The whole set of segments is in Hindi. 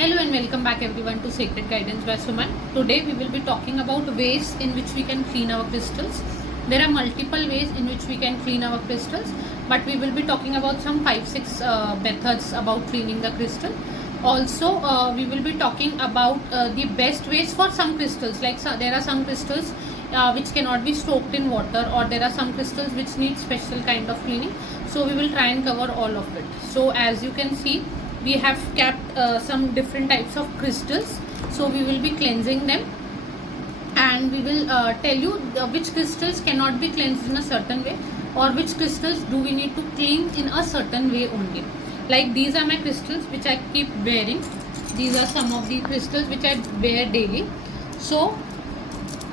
Hello and welcome back everyone to Sacred Guidance by Suman. Today we will be talking about ways in which we can clean our crystals. There are multiple ways in which we can clean our crystals, but we will be talking about some 5-6 methods about cleaning the crystal. Also, we will be talking about the best ways for some crystals. Like there are some crystals which cannot be soaked in water, or there are some crystals which need special kind of cleaning. So we will try and cover all of it. So as you can see, we have kept some different types of crystals, so we will be cleansing them, and we will tell you which crystals cannot be cleansed in a certain way, or which crystals do we need to clean in a certain way only. Like these are my crystals which I keep wearing. These are some of the crystals which I wear daily. So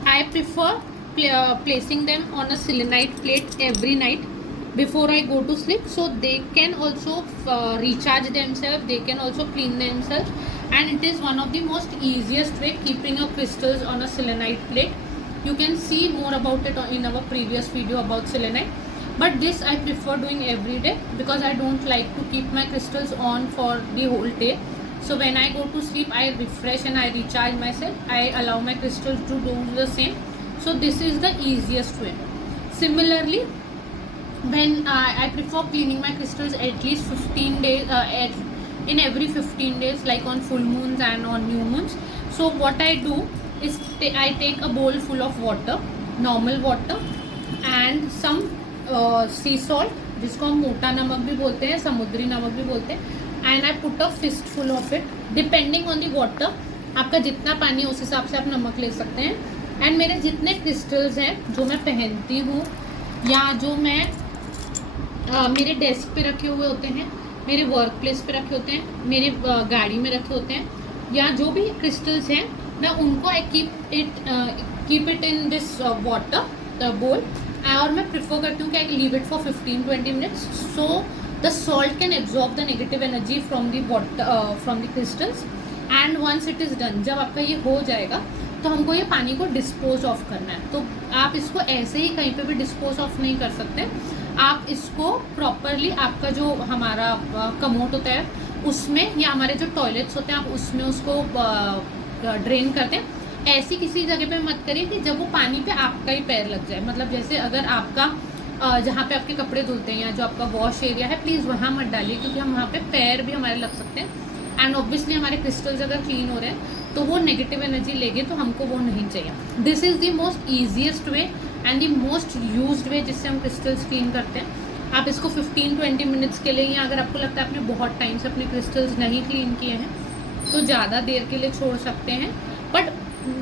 I prefer placing them on a selenite plate every night before I go to sleep, so they can also recharge themselves, they can also clean themselves, and it is one of the most easiest way keeping your crystals on a selenite plate. You can see more about it in our previous video about selenite, but this I prefer doing every day because I don't like to keep my crystals on for the whole day. So when I go to sleep, I refresh and I recharge myself. I allow my crystals to do the same. So this is the easiest way. Similarly, when I prefer cleaning my crystals at least 15 days, in every 15 days, like on full moons and on new moons. So what I do is I take a bowl full of water, normal water, and some sea salt, जिसको हम मोटा नमक भी बोलते हैं, समुद्री नमक भी बोलते हैं, and I put a fistful of it, depending on the water. आपका जितना पानी है उस हिसाब से आप नमक ले सकते हैं. एंड मेरे जितने क्रिस्टल्स हैं जो मैं पहनती हूँ, या जो मैं मेरे डेस्क पे रखे हुए होते हैं, मेरे वर्क प्लेस पे रखे होते हैं, मेरे गाड़ी में रखे होते हैं, या जो भी क्रिस्टल्स हैं, मैं उनको I keep it in this water bowl, और मैं प्रिफर करती हूँ कि I leave it for 15-20 minutes, so the salt can absorb the negative energy from the water, from the crystals. And once it is done, जब आपका ये हो जाएगा तो हमको ये पानी को डिस्पोज ऑफ करना है. तो आप इसको ऐसे ही कहीं पे भी डिस्पोज ऑफ नहीं कर सकते. आप इसको प्रॉपरली, आपका जो हमारा कमोड होता है उसमें, या हमारे जो टॉयलेट्स होते हैं, आप उसमें उसको ड्रेन करते हैं. ऐसी किसी जगह पे मत करिए कि जब वो पानी पे आपका ही पैर लग जाए. मतलब जैसे अगर आपका जहाँ पे आपके कपड़े धुलते हैं या जो आपका वॉश एरिया है, प्लीज़ वहाँ मत डालिए, क्योंकि हम वहाँ पे पैर भी हमारे लग सकते हैं. एंड ऑब्वियसली हमारे क्रिस्टल्स अगर क्लीन हो रहे हैं तो वो नेगेटिव एनर्जी लेंगे, तो हमको वो नहीं चाहिए. This is the most easiest way and the most used way जिससे हम क्रिस्टल्स क्लीन करते हैं. आप इसको 15-20 मिनट्स के लिए, या अगर आपको लगता है आपने बहुत टाइम से अपने क्रिस्टल्स नहीं क्लीन किए हैं तो ज़्यादा देर के लिए छोड़ सकते हैं, but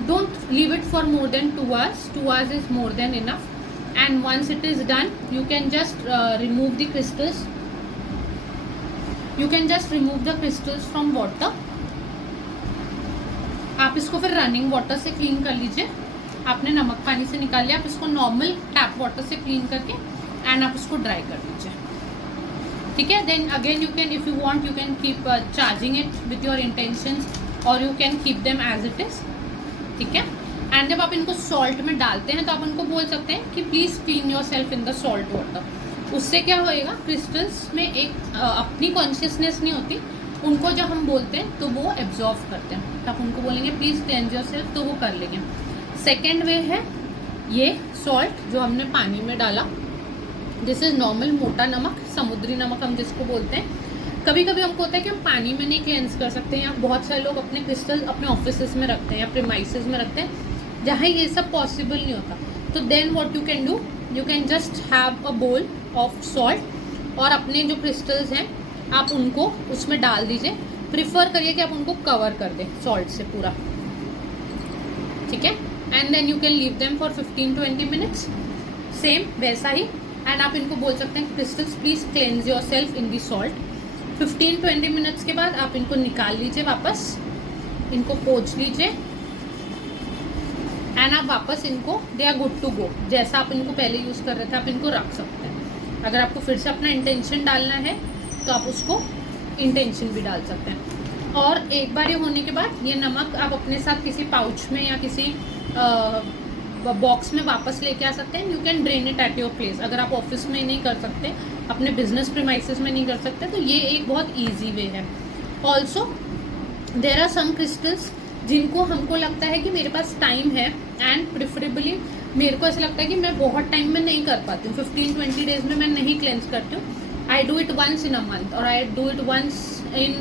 don't leave it for more than 2 hours. 2 hours is more than enough. And once it is done, you can just remove the crystals. You can just remove the crystals from water. आप इसको फिर रनिंग वाटर से क्लीन कर लीजिए. आपने नमक पानी से निकाल लिया, आप इसको नॉर्मल टैप वाटर से क्लीन करके एंड आप उसको ड्राई कर लीजिए. ठीक है. Then again you can, if you want, you can keep charging it with your intentions, और you can keep them as it is. ठीक है. एंड जब आप इनको सॉल्ट में डालते हैं तो आप उनको बोल सकते हैं कि please clean your self in the salt water. उससे क्या होएगा, क्रिस्टल्स में एक अपनी कॉन्शियसनेस नहीं होती, उनको जब हम बोलते हैं तो वो एब्जॉर्व करते हैं. तो आप उनको बोलेंगे प्लीज़ क्लेंज योर सेल्फ, तो वो कर लेंगे. सेकेंड वे है ये सॉल्ट जो हमने पानी में डाला. दिस इज़ नॉर्मल मोटा नमक, समुद्री नमक हम जिसको बोलते हैं. कभी कभी हमको होता है कि हम पानी में नहीं क्लेंस कर सकते हैं, या बहुत सारे लोग अपने क्रिस्टल अपने ऑफिस में रखते हैं या प्रीमाइसेस में रखते हैं जहाँ ये सब पॉसिबल नहीं होता. तो then what you can do, you can just have a bowl of salt, और अपने जो क्रिस्टल्स हैं आप उनको उसमें डाल दीजिए. प्रिफर करिए कि आप उनको कवर कर दें सॉल्ट से पूरा. ठीक है. And then you can leave them for 15-20 minutes. Same वैसा ही. एंड आप इनको बोल सकते हैं crystals please cleanse yourself in the salt. 15-20 minutes के बाद आप इनको निकाल लीजिए वापस, इनको पोंछ लीजिए, एंड आप वापस इनको, they are good to go. जैसा आप इनको पहले यूज़ कर रहे थे आप इनको रख सकते हैं. अगर आपको फिर से अपना इंटेंशन डालना है तो आप उसको इंटेंशन भी डाल सकते हैं. और एक बार ये होने के बाद ये नमक आप अपने साथ किसी पाउच में या किसी बॉक्स में वापस लेके आ सकते हैं. You can drain it at your place. अगर आप ऑफिस में नहीं कर सकते, अपने बिजनेस प्रीमाइसेस में नहीं कर सकते, तो ये एक बहुत ईजी वे है. Also there are some crystals जिनको हमको लगता है कि मेरे पास टाइम है, एंड प्रिफरेबली मेरे को ऐसा लगता है कि मैं बहुत टाइम में नहीं कर पाती हूँ, 15-20 डेज में मैं नहीं क्लेंस करती हूँ. I do it once in a month और I do it once in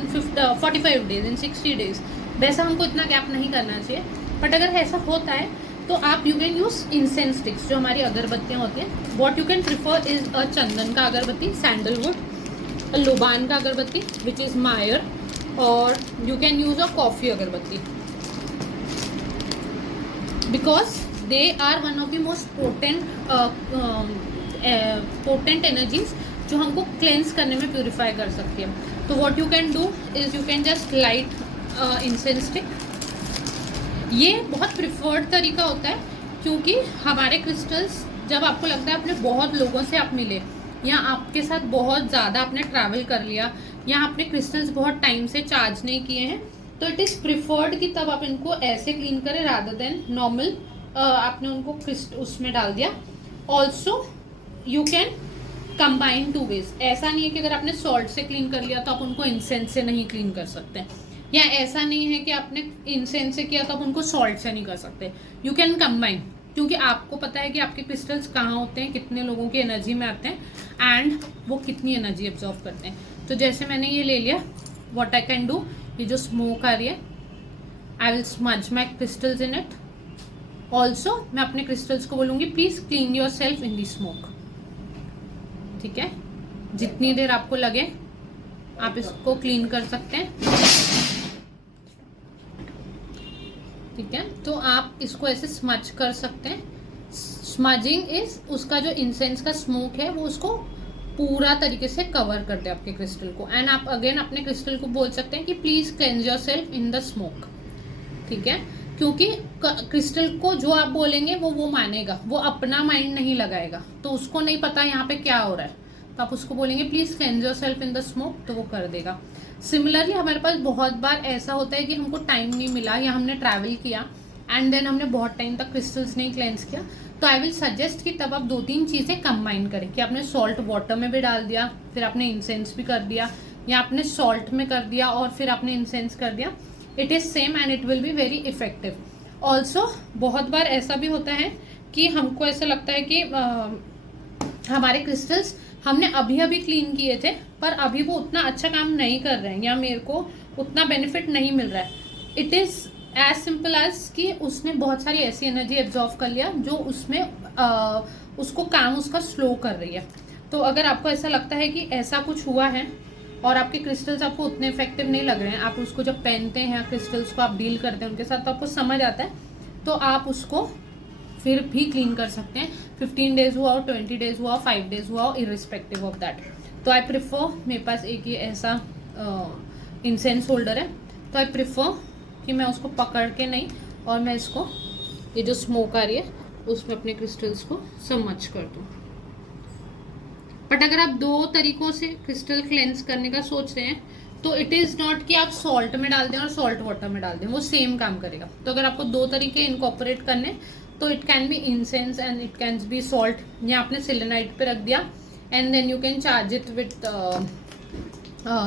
45 days, in 60 days. वैसा हमको इतना गैप नहीं करना चाहिए. बट अगर ऐसा होता है तो आप you can use incense sticks, जो हमारी अगरबत्तियाँ होती हैं. What you can prefer is a चंदन का अगरबत्ती, सैंडलवुड, लोबान का अगरबत्ती विच इज़ मायर, और you can use a coffee अगरबत्ती, because they are one of the most potent energies जो हमको क्लेंस करने में प्यूरिफाई कर सकती है. तो what you can do is you can just light incense stick. ये बहुत प्रिफर्ड तरीका होता है क्योंकि हमारे क्रिस्टल्स, जब आपको लगता है अपने बहुत लोगों से आप मिले या आपके साथ बहुत ज़्यादा आपने ट्रैवल कर लिया या आपने क्रिस्टल्स बहुत टाइम से चार्ज नहीं किए हैं, तो इट इज़ प्रिफर्ड कि तब आप इनको ऐसे क्लीन करें रादर देन नॉर्मल आपने उनको उसमें डाल दिया. Also you can combine 2 ways. ऐसा नहीं है कि अगर आपने सॉल्ट से क्लीन कर लिया तो आप उनको इंसेंस से नहीं क्लीन कर सकते, या ऐसा नहीं है कि आपने इंसेंस से किया तो आप उनको सॉल्ट से नहीं कर सकते. यू कैन कंबाइन, क्योंकि आपको पता है कि आपके क्रिस्टल्स कहाँ होते हैं, कितने लोगों की एनर्जी में आते हैं एंड वो कितनी एनर्जी एब्जॉर्व करते हैं. तो जैसे मैंने ये ले लिया, व्हाट आई कैन डू, ये जो स्मोक आ रही है, I will smudge my crystals in it. Also मैं अपने क्रिस्टल्स को बोलूँगी please clean your self in the smoke. ठीक है, जितनी देर आपको लगे आप इसको क्लीन कर सकते हैं. ठीक है, तो आप इसको ऐसे स्मच कर सकते हैं. स्मजिंग इज उसका जो इंसेंस का स्मोक है वो उसको पूरा तरीके से कवर कर दे आपके क्रिस्टल को. एंड आप अगेन अपने क्रिस्टल को बोल सकते हैं कि please cleanse yourself in the smoke. ठीक है, क्योंकि क्रिस्टल को जो आप बोलेंगे वो मानेगा, वो अपना माइंड नहीं लगाएगा, तो उसको नहीं पता यहाँ पे क्या हो रहा है. तो आप उसको बोलेंगे please cleanse yourself in the smoke, तो वो कर देगा. सिमिलरली हमारे पास बहुत बार ऐसा होता है कि हमको टाइम नहीं मिला या हमने ट्रैवल किया एंड देन हमने बहुत टाइम तक क्रिस्टल्स नहीं क्लेंस किया, तो आई विल सजेस्ट कि तब आप 2-3 चीज़ें कंबाइन करें, कि आपने सॉल्ट वाटर में भी डाल दिया, फिर आपने इंसेंस भी कर दिया, या आपने सॉल्ट में कर दिया और फिर आपने इंसेंस कर दिया. It is same and it will be very effective. Also बहुत बार ऐसा भी होता है कि हमको ऐसा लगता है कि हमारे क्रिस्टल्स हमने अभी अभी क्लीन किए थे पर अभी वो उतना अच्छा काम नहीं कर रहे हैं या मेरे को उतना बेनिफिट नहीं मिल रहा है. It is as simple as कि उसने बहुत सारी ऐसी एनर्जी एब्जॉर्व कर लिया जो उसमें उसको काम उसका स्लो कर रही है. तो अगर आपको ऐसा लगता है कि ऐसा कुछ हुआ है और आपके क्रिस्टल्स आपको उतने इफेक्टिव नहीं लग रहे हैं, आप उसको जब पहनते हैं क्रिस्टल्स को आप डील करते हैं उनके साथ, तो आपको समझ आता है, तो आप उसको फिर भी क्लीन कर सकते हैं. 15 डेज हुआ और 20 डेज हुआ, 5 डेज हुआ, इरिस्पेक्टिव ऑफ दैट. तो आई प्रिफर, मेरे पास एक ये ऐसा इंसेंस होल्डर है, तो आई प्रिफर कि मैं उसको पकड़ के नहीं और मैं इसको ये जो स्मोक आ रही है उसमें अपने क्रिस्टल्स को समझ कर दूँ. बट अगर आप 2 तरीकों से क्रिस्टल क्लेंस करने का सोच रहे हैं तो इट इज़ नॉट कि आप सॉल्ट में डाल दें और सॉल्ट वाटर में डाल दें, वो सेम काम करेगा. तो अगर आपको 2 तरीके इनकॉर्पोरेट करने, तो it can be incense and it can be salt, या आपने सिलेनाइट पे रख दिया and then you can charge it with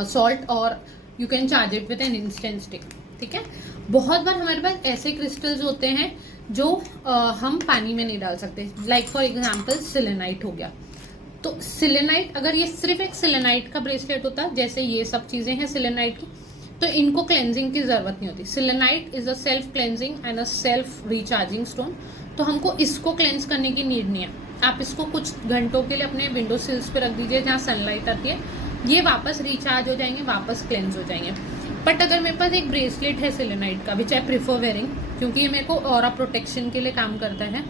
salt और you can charge it with an instant stick. ठीक है, बहुत बार हमारे पास ऐसे क्रिस्टल्स होते हैं जो हम पानी में नहीं डाल सकते. लाइक फॉर एग्जाम्पल सिलेनाइट हो गया. तो सिलेनाइट, अगर ये सिर्फ एक सिलेनाइट का ब्रेसलेट होता, जैसे ये सब चीज़ें हैं सिलेनाइट की, तो इनको क्लेंजिंग की ज़रूरत नहीं होती. Selenite is a self cleansing and a self recharging stone, तो हमको इसको क्लेंस करने की नीड नहीं है. आप इसको कुछ घंटों के लिए अपने विंडो सिल्स पे रख दीजिए जहाँ सनलाइट आती है, ये वापस रिचार्ज हो जाएंगे, वापस क्लेंस हो जाएंगे. बट अगर मेरे पास एक ब्रेसलेट है सिलेनाइट का, विच आई प्रिफर वेयरिंग, क्योंकि ये मेरे को ऑरा प्रोटेक्शन के लिए काम करता है,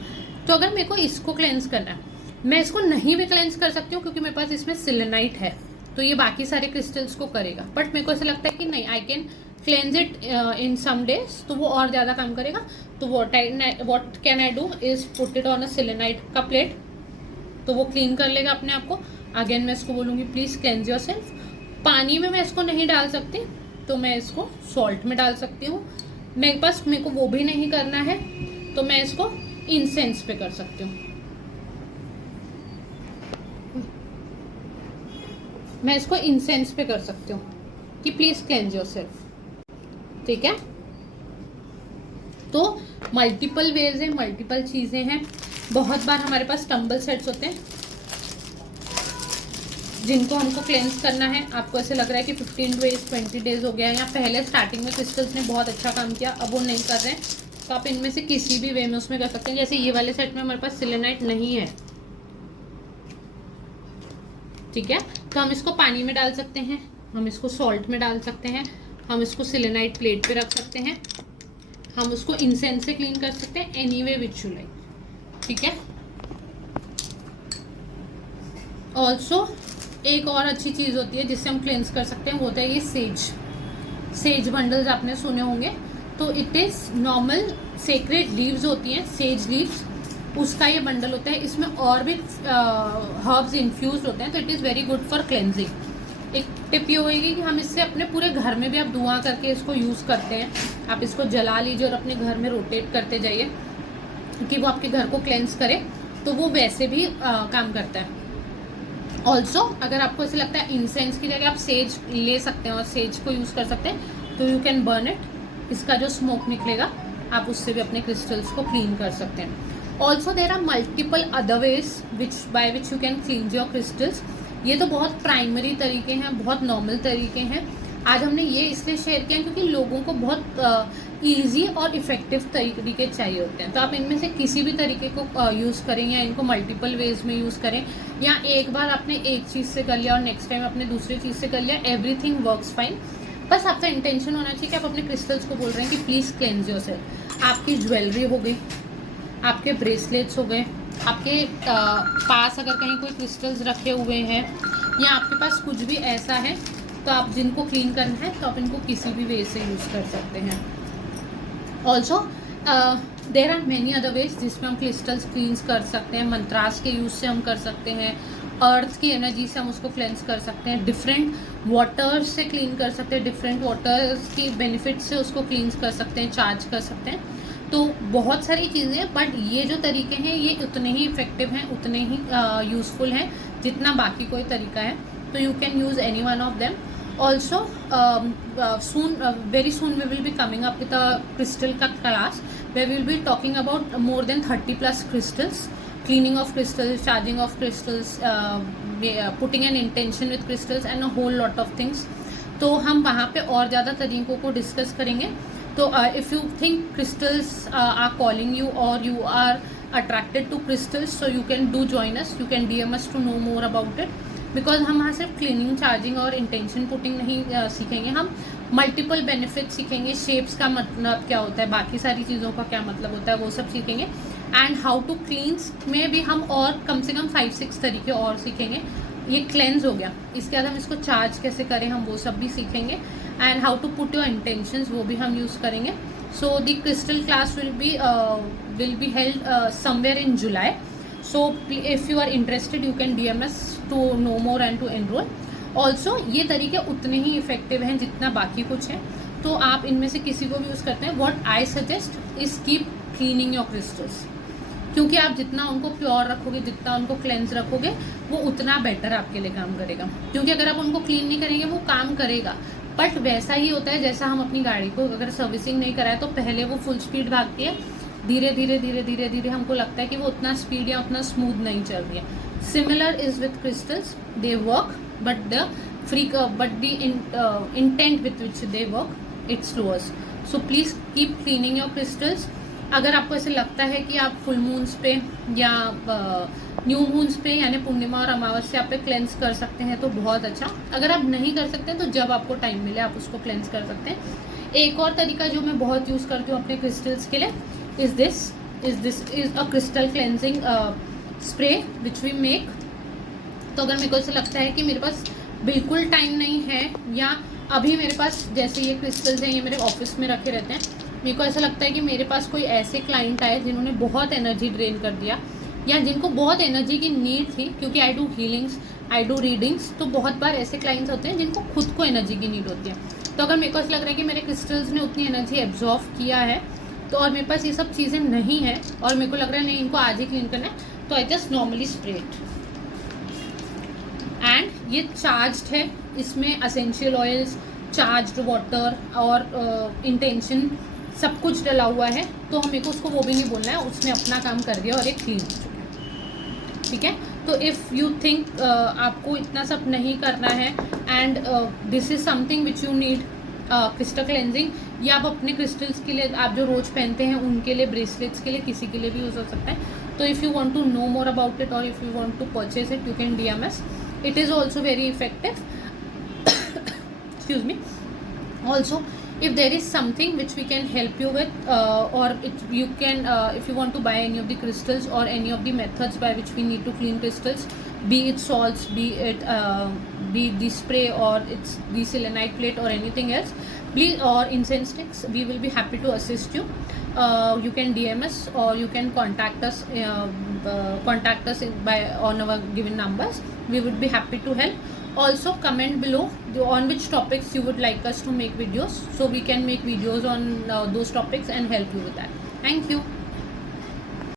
तो अगर मेरे को इसको क्लेंस करना है, मैं इसको नहीं भी क्लेंस कर सकती हूँ क्योंकि मेरे पास इसमें सिलेनाइट है, तो ये बाकी सारे क्रिस्टल्स को करेगा. बट मेरे को ऐसा लगता है कि नहीं, I can cleanse it in some days, तो वो और ज़्यादा काम करेगा. तो what can I do is put it on a selenite का प्लेट, तो वो क्लीन कर लेगा अपने आप को. अगेन मैं इसको बोलूँगी प्लीज़ क्लेंज योर सेल्फ. पानी में मैं इसको नहीं डाल सकती, तो मैं इसको सॉल्ट में डाल सकती हूँ. मेरे को वो भी नहीं करना है, तो मैं इसको इंसेंस पे कर सकती हूँ. मैं इसको इंसेंस पे कर सकती हूँ कि प्लीज़ क्लेंज योर सेल्फ. ठीक है, तो मल्टीपल वेज है, मल्टीपल चीज़ें हैं। बहुत बार हमारे पास टंबल सेट्स होते हैं जिनको हमको क्लेंस करना है। आपको ऐसे लग रहा है कि 15 डेज 20 डेज हो गया है, या पहले स्टार्टिंग में क्रिस्टल्स ने बहुत अच्छा काम किया, अब वो नहीं कर रहे हैं, तो आप इनमें से किसी भी वे में उसमें कर सकते हैं। जैसे ये वाले सेट में हमारे पास सिलेनाइट नहीं है, ठीक है, तो हम इसको पानी में डाल सकते हैं, हम इसको सॉल्ट में डाल सकते हैं, हम इसको सिलेनाइट प्लेट पे रख सकते हैं, हम उसको इंसेंस से क्लीन कर सकते हैं, any way which you like, ठीक है। ऑल्सो एक और अच्छी चीज़ होती है जिससे हम क्लेंस कर सकते हैं, वो होता है ये सेज बंडल्स आपने सुने होंगे। तो it is normal sacred leaves होती हैं, सेज लीव्स, उसका ये बंडल होता है। इसमें और भी हर्ब्स इन्फ्यूज होते हैं, तो it is very good for cleansing. एक टिप ये होगी कि हम इससे अपने पूरे घर में भी आप धुआं करके इसको यूज़ करते हैं, आप इसको जला लीजिए और अपने घर में रोटेट करते जाइए कि वो आपके घर को क्लेंस करे, तो वो वैसे भी काम करता है। ऑल्सो अगर आपको ऐसे लगता है इंसेंस की जगह आप सेज ले सकते हैं और सेज को यूज़ कर सकते हैं, तो यू कैन बर्न इट। इसका जो स्मोक निकलेगा आप उससे भी अपने क्रिस्टल्स को क्लीन कर सकते हैं। Also there are multiple other ways by which you can clean your crystals. ये तो बहुत प्राइमरी तरीके हैं, बहुत नॉर्मल तरीके हैं। आज हमने ये इसलिए शेयर किया क्योंकि लोगों को बहुत ईजी और इफ़ेक्टिव तरीके चाहिए होते हैं। तो आप इनमें से किसी भी तरीके को यूज़ करें, या इनको मल्टीपल वेज में यूज़ करें, या एक बार आपने एक चीज़ से कर लिया और नेक्स्ट टाइम आपने दूसरी चीज़ से कर लिया, एवरीथिंग वर्क्स फाइन। बस आपका इंटेंशन होना चाहिए कि आप अपने क्रिस्टल्स को बोल रहे हैं कि प्लीज़ क्लेंज योरसेल्फ। आपकी ज्वेलरी हो गई, आपके ब्रेसलेट्स हो गए, आपके पास अगर कहीं कोई क्रिस्टल्स रखे हुए हैं, या आपके पास कुछ भी ऐसा है, तो आप जिनको क्लीन करना है तो आप इनको किसी भी वे से यूज़ कर सकते हैं। Also there are many other ways जिसमें हम क्रिस्टल्स क्लींस कर सकते हैं। मंत्रास के यूज़ से हम कर सकते हैं, अर्थ की एनर्जी से हम उसको क्लेंस कर सकते हैं, डिफरेंट वाटर्स से क्लीन कर सकते हैं, डिफरेंट वाटर्स की बेनिफिट से उसको क्लींस कर सकते हैं, चार्ज कर सकते हैं। तो बहुत सारी चीज़ें हैं, बट ये जो तरीके हैं ये उतने ही इफ़ेक्टिव हैं, उतने ही यूज़फुल हैं जितना बाकी कोई तरीका है। तो you can use any one of them. Also very soon we will be coming up with a crystal ka class where we will be talking about more than 30 plus crystals, cleaning of crystals, charging of crystals, putting an intention with crystals and a whole lot of things. तो हम वहाँ पे और ज़्यादा तरीकों को डिस्कस करेंगे। तो if you think crystals are calling you or you are attracted to crystals, so you can do join us, you can DM us to know more about it. Because हम वहाँ सिर्फ क्लीनिंग, चार्जिंग और इंटेंशन पुटिंग नहीं सीखेंगे, हम मल्टीपल बेनिफिट सीखेंगे, शेप्स का मतलब क्या होता है, बाकी सारी चीज़ों का क्या मतलब होता है, वो सब सीखेंगे। एंड हाउ टू क्लींस में भी हम और कम से कम 5-6 तरीके और सीखेंगे। ये क्लेंस हो गया, इसके बाद हम इसको चार्ज कैसे करें हम वो सब भी सीखेंगे। And how to put your intentions वो भी हम यूज़ करेंगे। So the crystal class will be held somewhere in July. So if you are interested you can DM us to know more and to enroll. Also ये तरीके उतने ही इफेक्टिव हैं जितना बाकी कुछ है, तो आप इनमें से किसी को भी यूज़ करते हैं। What I suggest is keep cleaning your crystals, क्योंकि आप जितना उनको प्योर रखोगे, जितना उनको क्लेंस रखोगे, वो उतना बेटर आपके लिए काम करेगा। क्योंकि अगर आप उनको क्लीन नहीं करेंगे वो काम करेगा, बट वैसा ही होता है जैसा हम अपनी गाड़ी को अगर सर्विसिंग नहीं कराए तो पहले वो फुल स्पीड भागती है, धीरे धीरे धीरे धीरे धीरे हमको लगता है कि वो उतना स्पीड या उतना स्मूथ नहीं चल रही है। Similar is with crystals, they work but the intent with which they work it slowers. So please keep cleaning your crystals. अगर आपको ऐसे लगता है कि आप फुल मून्स पे या न्यू मून्स पे यानी पूर्णिमा और अमावस्या पे क्लेंस कर सकते हैं तो बहुत अच्छा। अगर आप नहीं कर सकते तो जब आपको टाइम मिले आप उसको क्लेंस कर सकते हैं। एक और तरीका जो मैं बहुत यूज़ करती हूँ अपने क्रिस्टल्स के लिए is this is a crystal cleansing spray which we make। तो अगर मेरे को ऐसा लगता है कि मेरे पास बिल्कुल टाइम नहीं है, या अभी मेरे पास जैसे ये क्रिस्टल्स हैं ये मेरे ऑफिस में रखे रहते हैं, मेरे को ऐसा लगता है कि मेरे पास कोई ऐसे क्लाइंट आए जिन्होंने बहुत एनर्जी ड्रेन कर दिया, या जिनको बहुत एनर्जी की नीड थी, क्योंकि I do healings, I do readings, तो बहुत बार ऐसे क्लाइंट्स होते हैं जिनको खुद को एनर्जी की नीड होती है। तो अगर मेरे को ऐसा लग रहा है कि मेरे क्रिस्टल्स ने उतनी एनर्जी एब्जॉर्व किया है तो और मेरे पास ये सब चीज़ें नहीं है और मेरे को लग रहा है नहीं इनको आज ही क्लीन करना है, तो I just normally spray it. And ये चार्ज्ड है, इसमें असेंशियल ऑयल्स, चार्ज्ड वाटर और इंटेंशन सब कुछ डला हुआ है, तो हमें को उसको वो भी नहीं बोलना है, उसने अपना काम कर दिया और एक क्लीन हो चुका है, ठीक है। तो इफ़ यू थिंक आपको इतना सब नहीं करना है and this is something which you need crystal cleansing, या आप अपने क्रिस्टल्स के लिए, आप जो रोज़ पहनते हैं उनके लिए, ब्रेसलेट्स के लिए, किसी के लिए भी यूज़ हो सकता है। तो if you want to know more about it और if you want to purchase it, you can DM us. It is also very effective. Excuse me. Also, if there is something which we can help you with, or you can, if you want to buy any of the crystals or any of the methods by which we need to clean crystals, be it salts, be it the spray, or it's the selenite plate or anything else, please, or incense sticks, we will be happy to assist you. You can DM us or you can contact us by on our given numbers. We would be happy to help. Also comment below on which topics you would like us to make videos, so we can make videos on those topics and help you with that. Thank you.